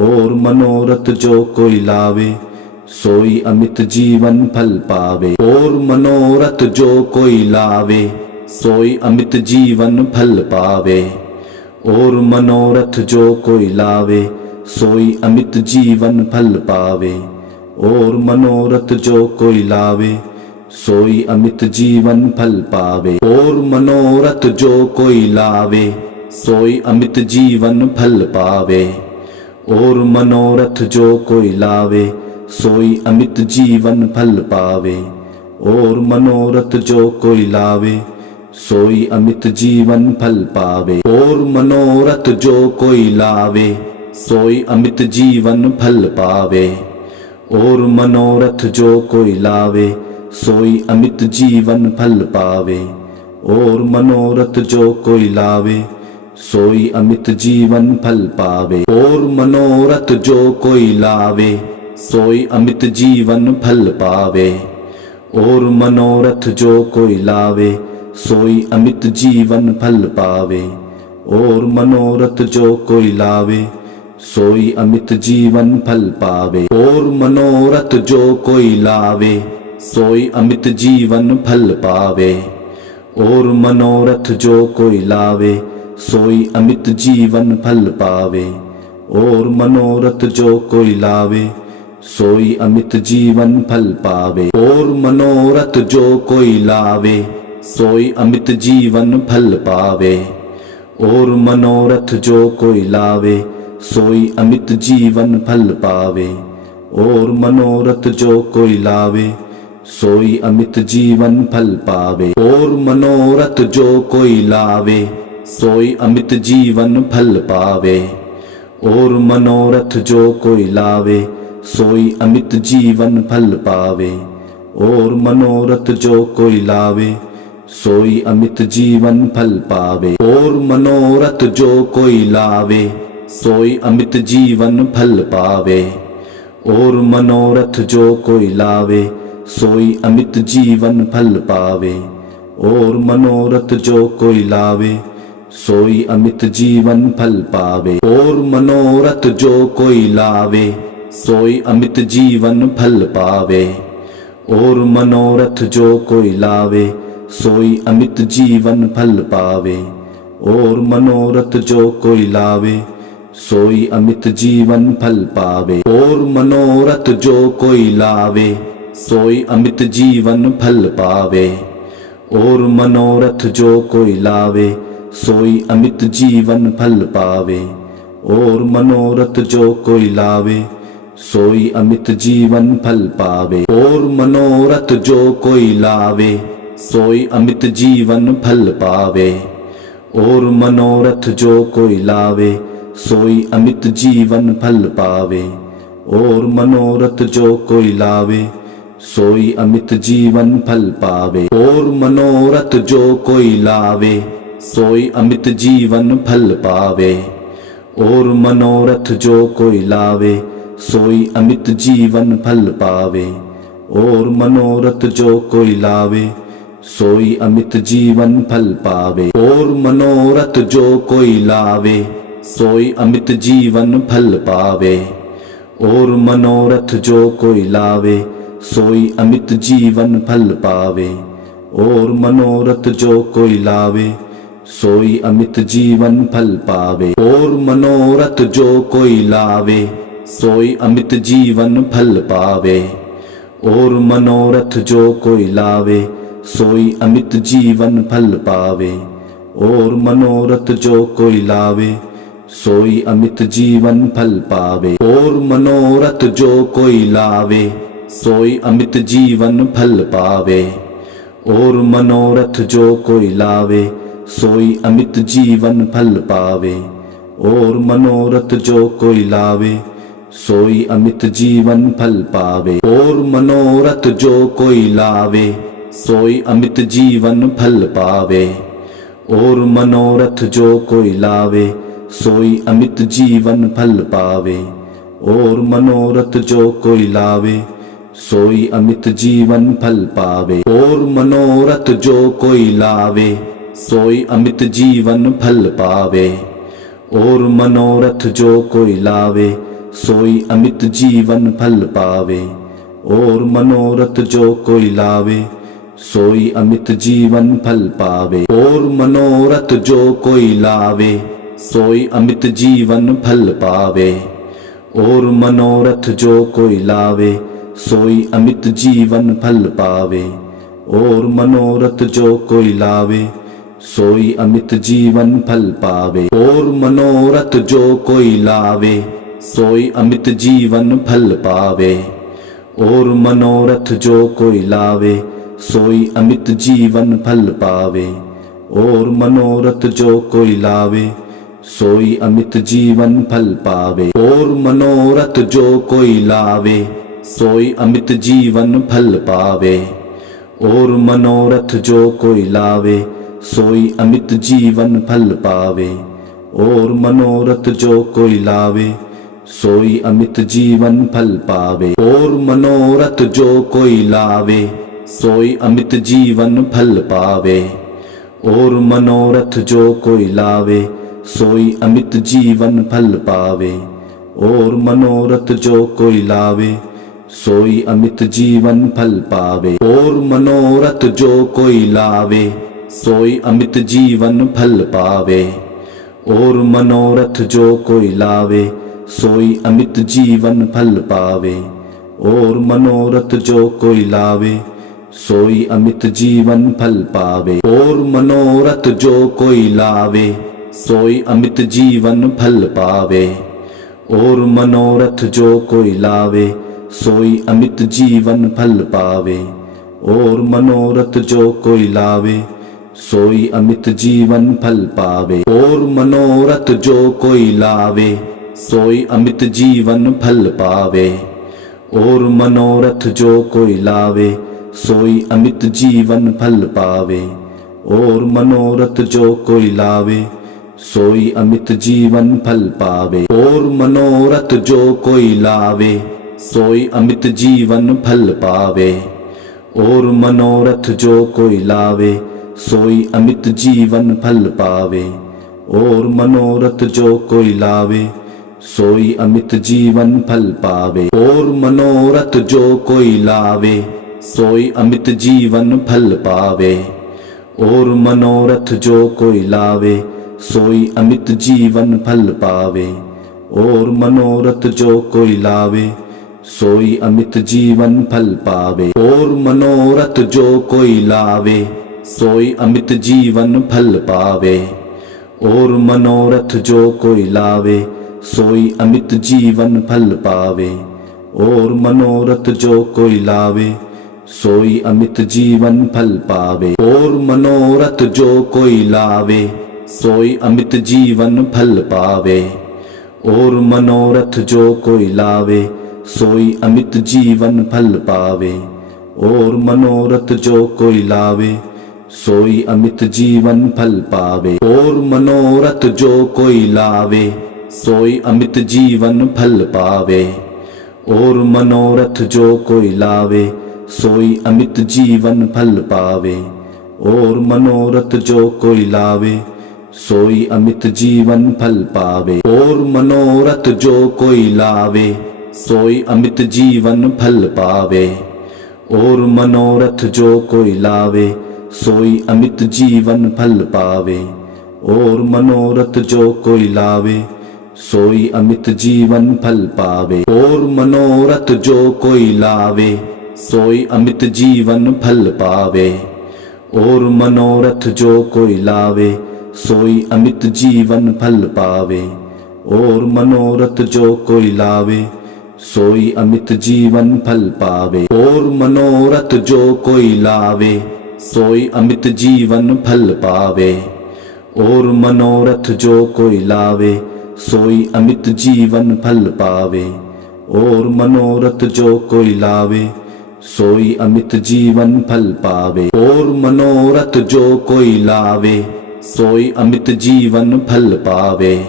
और मनोरथ जो कोई लावे सोई अमित जीवन फल पावे। और मनोरथ जो कोई लावे सोई अमित जीवन फल पावे। और मनोरथ जो कोई लावे सोई अमित जीवन फल पावे। और मनोरथ जो कोई लावे सोई अमित जीवन फल पावे। और मनोरथ जो कोई लावे सोई अमित जीवन फल पावे। और मनोरथ जो कोई लावे सोई अमित जीवन फल पावे। और मनोरथ जो कोई लावे सोई अमित जीवन फल पावे। और मनोरथ जो कोई लावे सोई अमित जीवन फल पावे। और मनोरथ जो कोई लावे सोई अमित जीवन फल पावे। और मनोरथ जो कोई लावे सोई अमित जीवन फल पावे। और मनोरथ जो कोई लावे सोई अमित जीवन फल पावे। और मनोरथ जो कोई लावे सोई अमित जीवन फल पावे। और मनोरथ जो कोई लावे सोई अमित जीवन फल पावे। और मनोरथ जो कोई लावे सोई अमित जीवन फल पावे। और मनोरथ जो कोई लावे सोई अमित जीवन फल पावे। और मनोरथ जो कोई लावे सोई अमित जीवन फल पावे। और मनोरथ जो कोई लावे सोई अमित जीवन फल पावे। और मनोरथ जो कोई लावे सोई अमित जीवन फल पावे। और मनोरथ जो कोई लावे सोई अमित जीवन फल पावे। और मनोरथ जो कोई लावे सोई अमित जीवन फल पावे। और मनोरथ जो कोई लावे सोई अमित जीवन फल पावे। और मनोरथ जो कोई लावे सोई अमित जीवन फल पावे। और मनोरथ जो कोई लावे सोई अमित जीवन फल पावे। और मनोरथ जो कोई लावे सोई अमित जीवन फल पावे। और मनोरथ जो कोई लावे सोई अमित जीवन फल पावे। और मनोरथ जो कोई लावे सोई अमित जीवन फल पावे। और मनोरथ जो कोई लावे सोई अमित जीवन फल पावे। और मनोरथ जो कोई लावे सोई अमित जीवन फल पावे। और मनोरथ जो कोई लावे सोई अमित जीवन फल पावे। और मनोरथ जो कोई लावे सोई अमित जीवन फल पावे। और मनोरथ जो कोई लावे सोई अमित जीवन फल पावे। और मनोरथ जो कोई लावे सोई अमित जीवन फल पावे। और मनोरथ जो कोई लावे सोई अमित जीवन फल पावे। और मनोरथ जो कोई लावे सोई अमित जीवन फल पावे। और मनोरथ जो कोई लावे सोई अमित जीवन फल पावे। और मनोरथ जो कोई लावे सोई अमित जीवन फल पावे। और मनोरथ जो कोई लावे सोई अमित जीवन फल पावे। और मनोरथ जो कोई लावे सोई अमित जीवन फल पावे। और मनोरथ जो कोई लावे सोई अमित जीवन फल पावे। और मनोरथ जो कोई लावे सोई अमित जीवन फल पावे। और मनोरथ जो कोई लावे सोई अमित जीवन फल पावे। और मनोरथ जो कोई लावे सोई अमित जीवन फल पावे। और मनोरथ जो कोई लावे सोई अमित जीवन फल पावे। और मनोरथ जो कोई लावे सोई अमित जीवन फल पावे। और मनोरथ जो कोई लावे सोई अमित जीवन फल पावे। और मनोरथ जो कोई लावे सोई अमित जीवन फल पावे। और मनोरथ जो कोई लावे सोई अमित जीवन फल पावे। और मनोरथ जो कोई लावे सोई अमित जीवन फल पावे। और मनोरथ जो कोई लावे सोई अमित जीवन फल पावे। और मनोरथ जो कोई लावे सोई अमित जीवन फल पावे। और मनोरथ जो कोई लावे, सोई अमित जीवन फल पावे। और मनोरथ जो कोई लावे, सोई अमित जीवन फल पावे। और मनोरथ जो कोई लावे, सोई अमित जीवन फल पावे। और मनोरथ जो कोई लावे, सोई अमित जीवन फल पावे। और मनोरथ जो कोई लावे, सोई अमित जीवन फल पावे। और मनोरथ जो कोई लावे, सोई अमित जीवन फल पावे। और मनोरथ जो कोई लावे, सोई अमित जीवन फल पावे। और मनोरथ जो कोई लावे, सोई अमित जीवन फल पावे। और मनोरथ जो कोई लावे, सोई अमित जीवन फल पावे। और मनोरथ जो कोई लावे, सोई अमित जीवन फल पावे। और मनोरथ जो कोई लावे, सोई अमित जीवन फल पावे। और मनोरथ जो कोई लावे, सोई अमित जीवन फल पावे। और मनोरथ जो कोई लावे, सोई अमित जीवन फल पावे। और मनोरथ जो कोई लावे, सोई अमित जीवन फल पावे। और मनोरथ जो कोई लावे, सोई अमित जीवन फल पावे। और मनोरथ जो कोई लावे, सोई अमित जीवन फल पावे। और मनोरथ जो कोई लावे, सोई अमित जीवन फल पावे। और मनोरथ जो कोई लावे, सोई अमित जीवन फल पावे। और मनोरथ जो कोई लावे, सोई अमित जीवन फल पावे। और मनोरथ जो कोई लावे, सोई अमित जीवन फल पावे। और मनोरथ जो कोई लावे, सोई अमित जीवन फल पावे। और मनोरथ जो कोई लावे, सोई अमित जीवन फल पावे। और मनोरथ जो कोई लावे, सोई अमित जीवन फल पावे। और मनोरथ जो कोई लावे, सोई अमित जीवन फल पावे। और मनोरथ जो कोई लावे, सोई अमित जीवन फल पावे। और मनोरथ जो कोई लावे, सोई अमित जीवन फल पावे। और मनोरथ जो कोई लावे, सोई अमित जीवन फल पावे। और मनोरथ जो कोई लावे, सोई अमित जीवन फल पावे। और मनोरथ जो कोई लावे, सोई अमित जीवन फल पावे। और मनोरथ जो कोई लावे, सोई अमित जीवन फल पावे। और मनोरथ जो कोई लावे, सोई अमित जीवन फल पावे। और मनोरथ जो कोई लावे, सोई अमित जीवन फल पावे। और मनोरथ जो कोई लावे, सोई अमित जीवन फल पावे। और मनोरथ जो कोई लावे, सोई अमित जीवन फल पावे। और मनोरथ जो कोई लावे, सोई अमित जीवन फल पावे। और मनोरथ जो कोई लावे, सोई अमित जीवन फल पावे। और मनोरथ जो कोई लावे, सोई अमित जीवन फल पावे। और मनोरथ जो कोई लावे, सोई अमित जीवन फल पावे। और मनोरथ जो कोई लावे, सोई अमित जीवन फल पावे। और मनोरथ जो कोई लावे, सोई अमित जीवन फल पावे। और मनोरथ जो कोई लावे, सोई अमित जीवन फल पावे। और मनोरथ जो कोई लावे, सोई अमित जीवन फल पावे। और मनोरथ जो कोई लावे, सोई अमित जीवन फल पावे। और मनोरथ जो कोई लावे, सोई अमित जीवन फल पावे। और मनोरथ जो कोई लावे, सोई अमित जीवन फल पावे। और मनोरथ जो कोई लावे, सोई अमित जीवन फल पावे। और मनोरथ जो कोई लावे, सोई अमित जीवन फल पावे। और मनोरथ जो कोई लावे, सोई अमित जीवन फल पावे।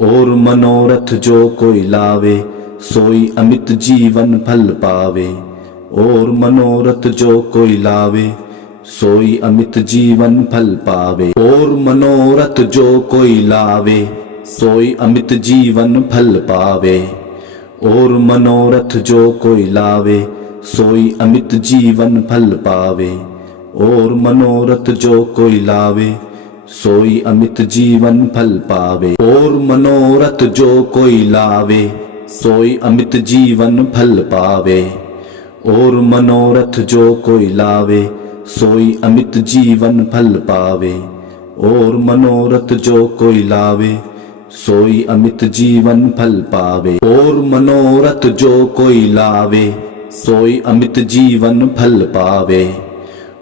और मनोरथ जो कोई लावे, सोई अमित जीवन फल पावे। और मनोरथ जो कोई लावे, सोई अमित जीवन फल पावे। और मनोरथ जो कोई लावे, सोई अमित जीवन फल पावे। और मनोरथ जो कोई लावे, सोई अमित जीवन फल पावे। और मनोरथ जो कोई लावे, सोई अमित जीवन फल पावे। और मनोरथ जो कोई लावे, सोई अमित जीवन फल पावे। और मनोरथ जो कोई लावे, सोई अमित जीवन फल पावे। और मनोरथ जो कोई लावे, सोई अमित जीवन फल पावे। और मनोरथ जो कोई लावे, सोई अमित जीवन फल पावे।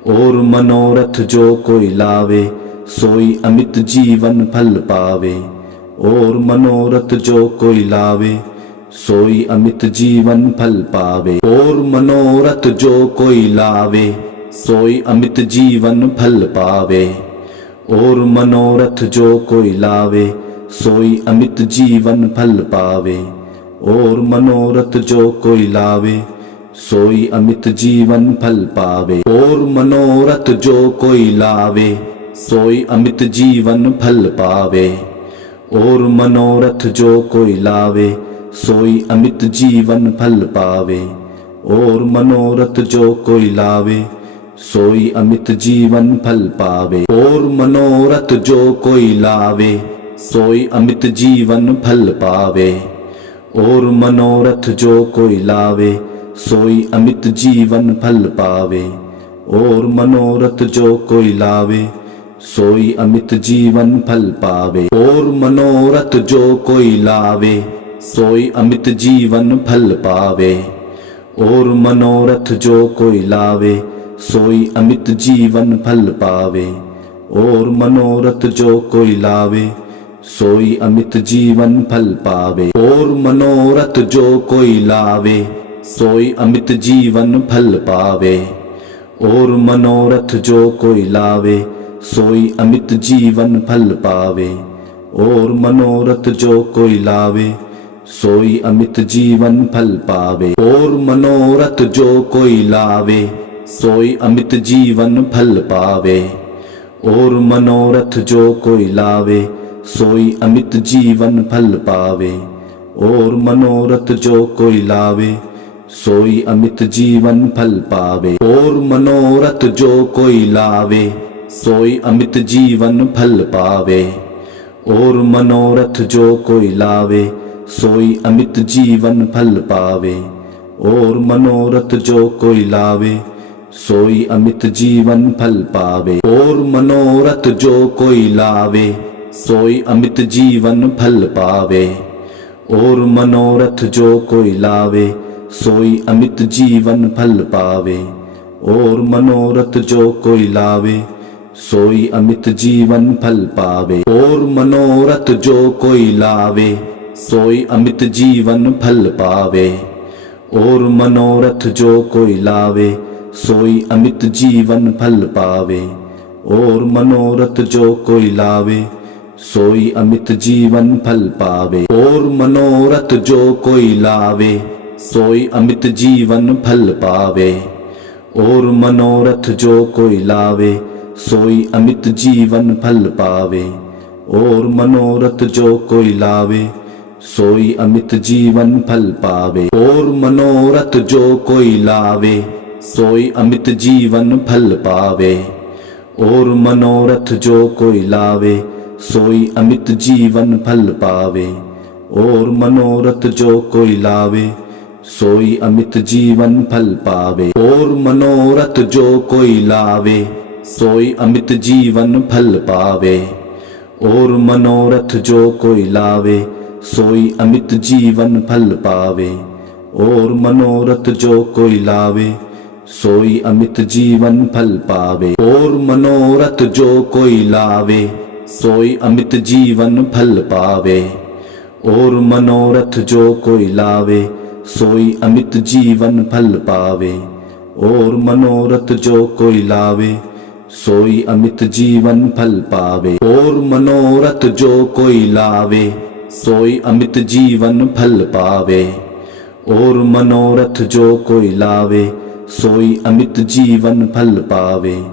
और मनोरथ जो कोई लावे, सोई अमित जीवन फल पावे। और मनोरथ जो कोई लावे, सोई अमित जीवन फल पावे। और मनोरथ जो कोई लावे, सोई अमित जीवन फल पावे। और मनोरथ जो कोई लावे, सोई अमित जीवन फल पावे। और मनोरथ जो कोई लावे, सोई अमित जीवन फल पावे। और मनोरथ जो कोई लावे, सोई अमित जीवन फल पावे। और मनोरथ जो कोई लावे, सोई अमित जीवन फल पावे। और मनोरथ जो कोई लावे, सोई अमित जीवन फल पावे। और मनोरथ जो कोई लावे, सोई अमित जीवन फल पावे। और मनोरथ जो कोई लावे, सोई अमित जीवन फल पावे। और मनोरथ जो कोई लावे, सोई अमित जीवन फल पावे। और मनोरथ जो कोई लावे, सोई अमित जीवन फल पावे। और मनोरथ जो कोई लावे, सोई अमित जीवन फल पावे। और मनोरथ जो कोई लावे, सोई अमित जीवन फल पावे। और मनोरथ जो कोई लावे, सोई अमित जीवन फल पावे। और मनोरथ जो कोई लावे, सोई अमित जीवन फल पावे। और मनोरथ जो कोई लावे, सोई अमित जीवन फल पावे। और मनोरथ जो कोई लावे, सोई अमित जीवन फल पावे। और मनोरथ जो कोई लावे, सोई अमित जीवन फल पावे। और मनोरथ जो कोई लावे, सोई अमित जीवन फल पावे। और मनोरथ जो कोई लावे, सोई अमित जीवन फल पावे। और मनोरथ जो कोई लावे, सोई अमित जीवन फल पावे। और मनोरथ जो कोई लावे, सोई अमित जीवन फल पावे। और मनोरथ जो कोई लावे, सोई अमित जीवन फल पावे। और मनोरथ जो कोई लावे, सोई अमित जीवन फल पावे। और मनोरथ जो कोई लावे, सोई अमित जीवन फल पावे। और मनोरथ जो कोई लावे, सोई अमित जीवन फल पावे। और मनोरथ जो कोई लावे, सोई अमित जीवन फल पावे। और मनोरथ जो कोई लावे, सोई अमित जीवन फल पावे। और मनोरथ जो कोई लावे, सोई अमित जीवन फल पावे। और मनोरथ जो कोई लावे, सोई अमित जीवन फल पावे। और मनोरथ जो कोई लावे, सोई अमित जीवन फल पावे। और मनोरथ जो कोई लावे, सोई अमित जीवन फल पावे। और मनोरथ जो कोई लावे, सोई अमित जीवन फल पावे। और मनोरथ जो कोई लावे, सोई अमित जीवन फल पावे। और मनोरथ जो कोई लावे, सोई अमित जीवन फल पावे। और मनोरथ जो कोई लावे, सोई अमित जीवन फल पावे। और मनोरथ जो कोई लावे, सोई अमित जीवन फल पावे। और मनोरथ जो कोई लावे, सोई अमित जीवन फल पावे। और मनोरथ जो कोई लावे, सोई अमित जीवन फल पावे। और मनोरथ जो कोई लावे, सोई अमित जीवन फल पावे। और मनोरथ जो कोई लावे, सोई अमित जीवन फल पावे। और मनोरथ जो कोई लावे, सोई अमित जीवन फल पावे।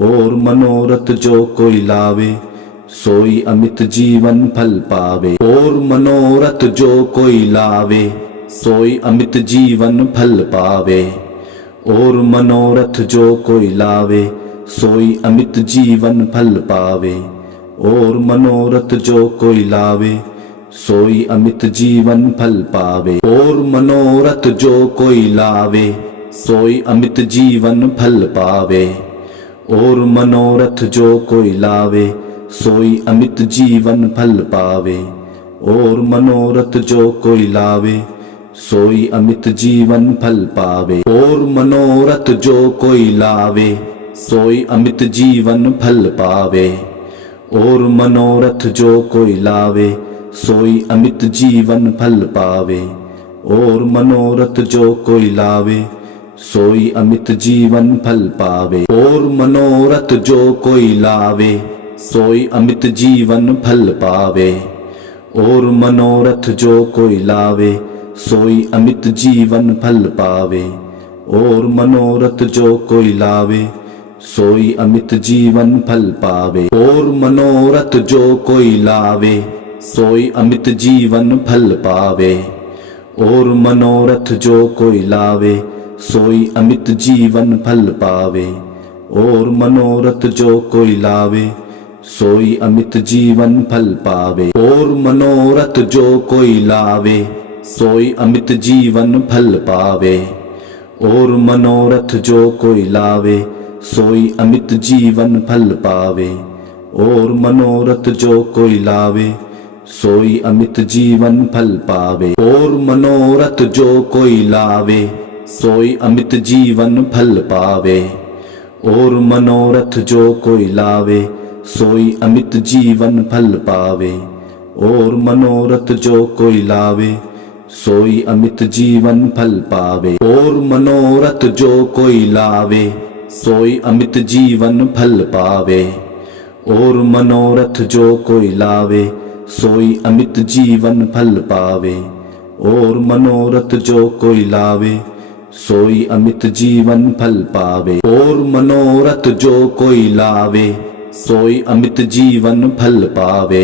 और मनोरथ जो कोई लावे सोई अमित जीवन फल पावे। और मनोरथ जो कोई लावे सोई अमित जीवन फल पावे। और मनोरथ जो कोई लावे सोई अमित जीवन फल पावे। और मनोरथ जो कोई लावे सोई अमित जीवन फल पावे। और मनोरथ जो कोई लावे सोई अमित जीवन फल पावे। और मनोरथ जो कोई लावे सोई अमित जीवन फल पावे। और मनोरथ जो कोई लावे सोई अमित जीवन फल पावे। और मनोरथ जो कोई लावे सोई अमित जीवन फल पावे। और मनोरथ जो कोई लावे सोई अमित जीवन फल पावे। और मनोरथ जो कोई लावे सोई अमित जीवन फल पावे। और मनोरथ जो कोई लावे सोई अमित जीवन फल पावे। और मनोरथ जो कोई लावे सोई अमित जीवन फल पावे। और मनोरथ जो कोई लावे सोई अमित जीवन फल पावे। और मनोरथ जो कोई लावे सोई अमित जीवन फल पावे। और मनोरथ जो कोई लावे सोई अमित जीवन फल पावे। और मनोरथ जो कोई लावे सोई अमित जीवन फल पावे। और मनोरथ जो कोई लावे सोई अमित जीवन फल पावे। और मनोरथ जो कोई लावे सोई अमित जीवन फल पावे। और मनोरथ जो कोई लावे सोई अमित जीवन फल पावे। और मनोरथ जो कोई लावे सोई अमित जीवन फल पावे। और मनोरथ जो कोई लावे सोई अमित जीवन फल पावे। और मनोरथ जो कोई लावे सोई अमित जीवन फल पावे। और मनोरथ जो कोई लावे सोई अमित जीवन फल पावे। और मनोरथ जो कोई लावे सोई अमित जीवन फल पावे। और मनोरथ जो कोई लावे सोई अमित जीवन फल पावे। और मनोरथ जो कोई लावे सोई अमित जीवन फल पावे। और मनोरथ जो कोई लावे सोई अमित जीवन फल पावे।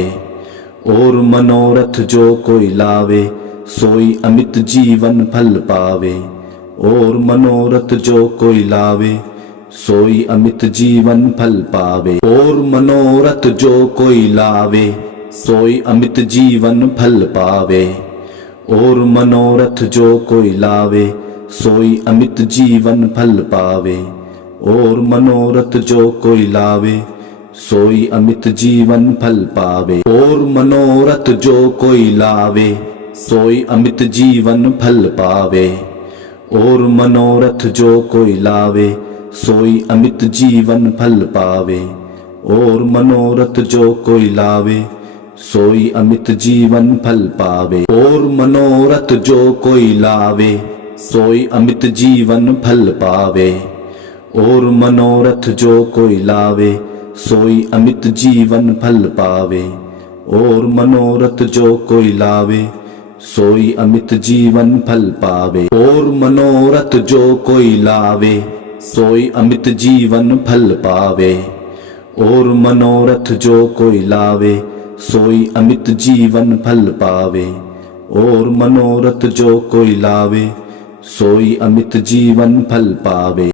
और मनोरथ जो कोई लावे सोई अमित जीवन फल पावे। और मनोरथ जो कोई लावे सोई अमित जीवन फल पावे। और मनोरथ जो कोई लावे सोई अमित जीवन फल पावे। और मनोरथ जो कोई लावे सोई अमित जीवन फल पावे। और मनोरथ जो कोई लावे सोई अमित जीवन फल पावे। और मनोरथ जो कोई लावे सोई अमित जीवन फल पावे। और मनोरथ जो कोई लावे सोई अमित जीवन फल पावे। और मनोरथ जो कोई लावे सोई अमित जीवन फल पावे। और मनोरथ जो कोई लावे सोई अमित जीवन फल पावे। और मनोरथ जो कोई लावे सोई अमित जीवन फल पावे। और मनोरथ जो कोई लावे सोई अमित जीवन फल पावे। और मनोरथ जो कोई लावे सोई अमित जीवन फल पावे। और मनोरथ जो कोई लावे सोई अमित जीवन फल पावे।